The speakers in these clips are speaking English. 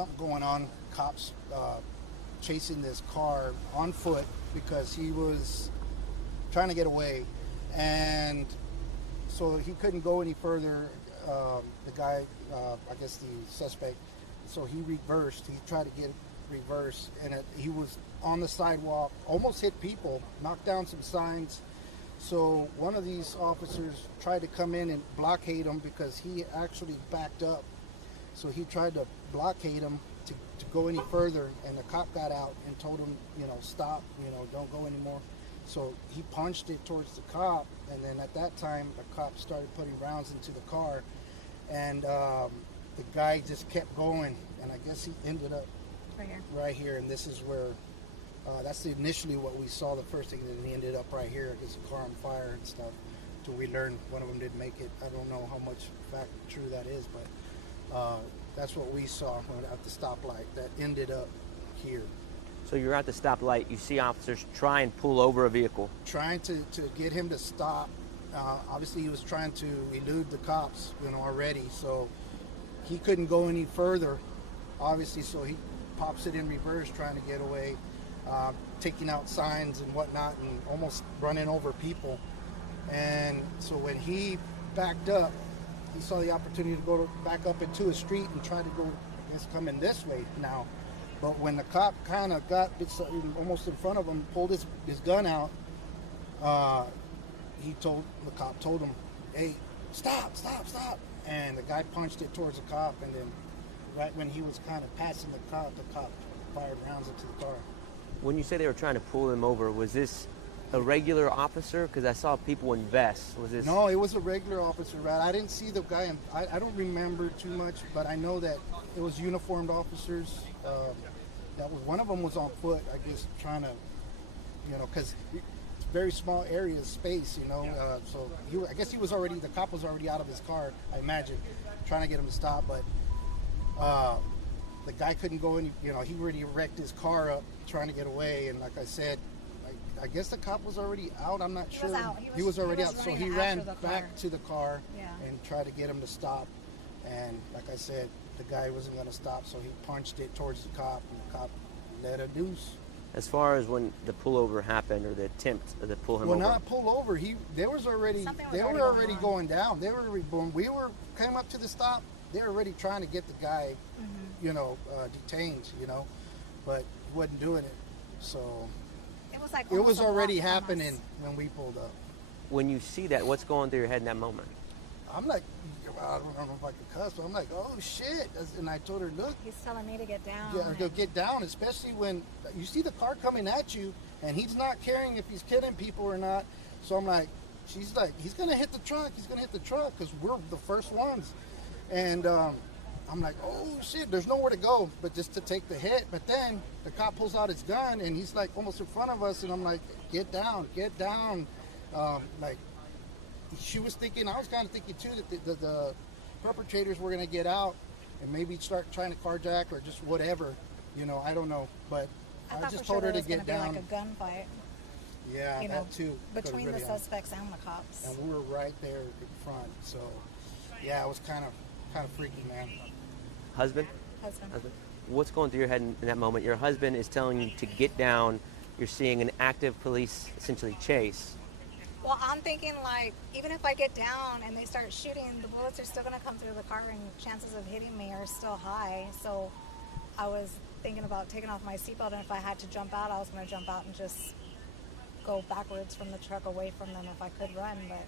something going on. Cops chasing this car on foot because he was trying to get away, and so he couldn't go any further. The guy, I guess the suspect, so he reversed. He tried to get reverse, and he was on the sidewalk, almost hit people, knocked down some signs. So one of these officers tried to come in and blockade him because he actually backed up. So he tried to blockade him to go any further, and the cop got out and told him, stop, don't go anymore. So he punched it towards the cop, and then at that time, the cop started putting rounds into the car, and the guy just kept going, and I guess he ended up right here, and this is where, that's initially what we saw, the first thing, that he ended up right here, because the car on fire and stuff, till we learned one of them didn't make it. I don't know how much fact true that is, but that's what we saw at the stoplight, that ended up here. So you're at the stoplight, you see officers try and pull over a vehicle. Trying to get him to stop. Obviously he was trying to elude the cops, already, so he couldn't go any further, obviously, so he pops it in reverse, trying to get away, taking out signs and whatnot, and almost running over people. And so when he backed up, he saw the opportunity to go back up into a street and try to go, I guess, come in this way now. But when the cop kind of got almost in front of him, pulled his gun out, the cop told him, hey, stop. And the guy punched it towards the cop, and then right when he was kind of passing the cop fired rounds into the car. When you say they were trying to pull him over, was this a regular officer? Because I saw people in vests. Was this? No, it was a regular officer, right? I didn't see the guy. I don't remember too much, but I know that it was uniformed officers. That was one of them was on foot, I guess, trying to, because very small area, space, so I guess the cop was already out of his car, I imagine, trying to get him to stop, but the guy couldn't go any, he already wrecked his car up trying to get away, and like I said, I guess the cop was already out, I'm not sure. He was already out, so he ran back to the car and tried to get him to stop, and like I said, the guy wasn't going to stop, so he punched it towards the cop, and the cop let a deuce. As far as when the pullover happened, or the attempt to pull him over? Well, not pull over. They were already going down. They were already when we came up to the stop. They were already trying to get the guy, detained. But he wasn't doing it. So it was already happening when we pulled up. When you see that, what's going through your head in that moment? I'm like, I don't know if I could cuss, but I'm like, oh shit. And I told her, look. He's telling me to get down. Yeah, to get down, especially when you see the car coming at you and he's not caring if he's killing people or not. So I'm like, she's like, he's going to hit the truck. He's going to hit the truck because we're the first ones. And I'm like, oh shit, there's nowhere to go but just to take the hit. But then the cop pulls out his gun and he's like almost in front of us. And I'm like, get down. Like, she was thinking, I was kind of thinking too, that the perpetrators were going to get out and maybe start trying to carjack or just whatever, I don't know. But I just told her to get down. Like a gunfight. Yeah, that too. Between really the suspects and the cops. And we were right there in front, so yeah, it was kind of freaky, man. Husband. What's going through your head in that moment? Your husband is telling you to get down. You're seeing an active police essentially chase. Well, I'm thinking, like, even if I get down and they start shooting, the bullets are still going to come through the car and chances of hitting me are still high. So I was thinking about taking off my seatbelt, and if I had to jump out, I was going to jump out and just go backwards from the truck away from them if I could run. But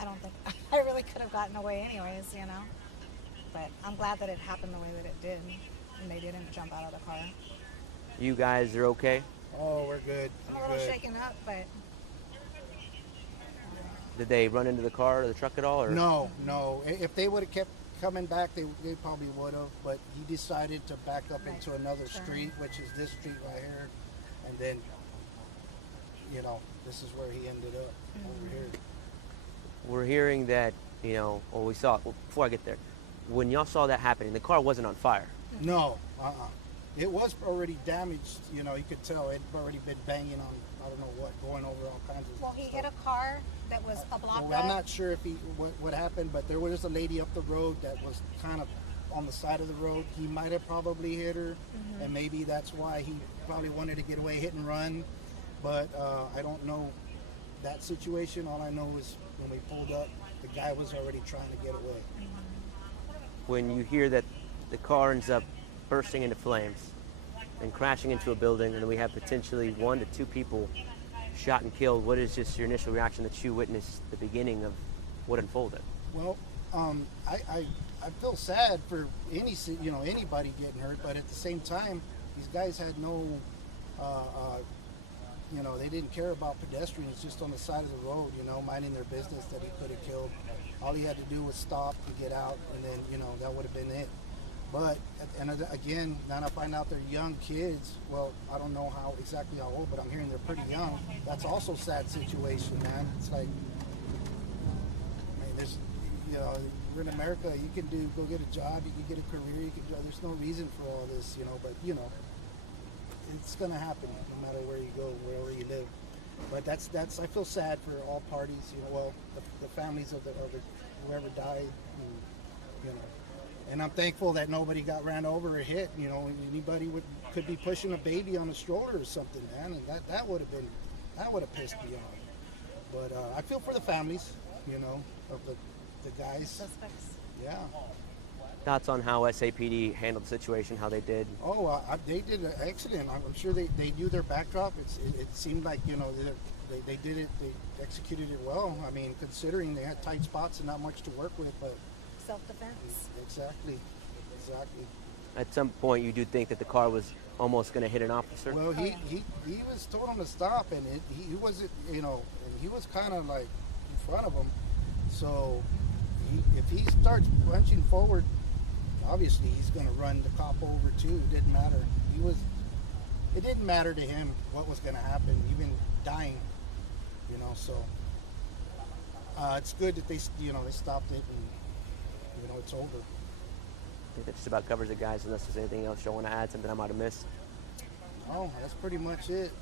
I don't think I really could have gotten away anyways, But I'm glad that it happened the way that it did, and they didn't jump out of the car. You guys are okay? Oh, we're good. I'm a little shaken up, but... Did they run into the car or the truck at all? Or? No. If they would have kept coming back, they probably would have. But he decided to back up into another street, which is this street right here. And then, this is where he ended up, over here. We're hearing that, we saw, before I get there, when y'all saw that happening, the car wasn't on fire. No, It was already damaged, you could tell. It had already been banging on, I don't know what, going over all kinds of Well, he stuff. hit a car that was a block I'm not sure if what happened, but there was a lady up the road that was kind of on the side of the road. He might have probably hit her, and maybe that's why he probably wanted to get away, hit and run. But I don't know that situation. All I know is when we pulled up, the guy was already trying to get away. When you hear that the car ends up bursting into flames and crashing into a building, and we have potentially 1 to 2 people shot and killed, what is just your initial reaction that you witnessed the beginning of what unfolded? Well, I feel sad for anybody getting hurt, but at the same time, these guys had no, they didn't care about pedestrians just on the side of the road, minding their business that he could have killed. All he had to do was stop and get out, and then, that would have been it. But, and again, now I find out they're young kids. Well, I don't know exactly how old, but I'm hearing they're pretty young. That's also a sad situation, man. It's like, there's, we're in America. You can go get a job, you can get a career, there's no reason for all this, but it's gonna happen no matter where you go, wherever you live. But that's I feel sad for all parties, the families of the whoever died, and I'm thankful that nobody got ran over or hit. Anybody could be pushing a baby on a stroller or something, man, and that would have pissed me off. But I feel for the families, of the guys. Suspects. Yeah. Thoughts on how SAPD handled the situation, how they did? Oh, they did excellent. I'm sure they knew their backdrop. It seemed like, they did it, they executed it well. I mean, considering they had tight spots and not much to work with, but Self-defense. Exactly. At some point, you do think that the car was almost going to hit an officer? Well, he was told him to stop, and he wasn't, and he was kind of like in front of him. So if he starts punching forward, obviously he's going to run the cop over too. It didn't matter. It didn't matter to him what was going to happen, even dying. So it's good that they stopped it, and it's over. I think that just about covers it, guys, unless there's anything else you want to add, something I might have missed. No, that's pretty much it.